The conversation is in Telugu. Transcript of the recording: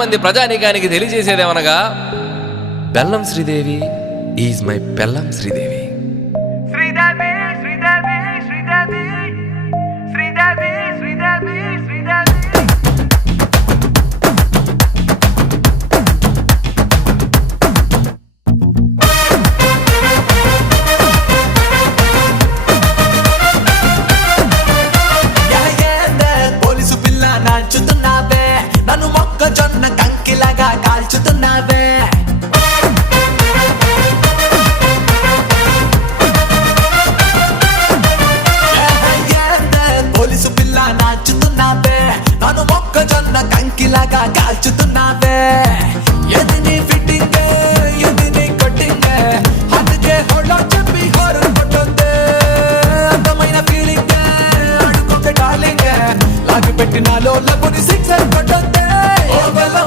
మంది ప్రజానీకానికి తెలియజేసేదేమనగా బెల్లం శ్రీదేవి ఈజ్ మై బెల్లం శ్రీదేవి. శ్రీదేవి శ్రీదేవి శ్రీదేవి శ్రీదేవి శ్రీదేవి శ్రీదేవి. పోలీసు పిల్ల నాచుతున్నావే, నన్ను మొక్కజొన్న కంకిలాగా కాల్చుతున్నావే. పోలీసు పిల్ల నాచుతున్నావే, నన్ను మొక్కజొన్న కంకిలాగా కాల్చుతున్నావే. ఎది నీ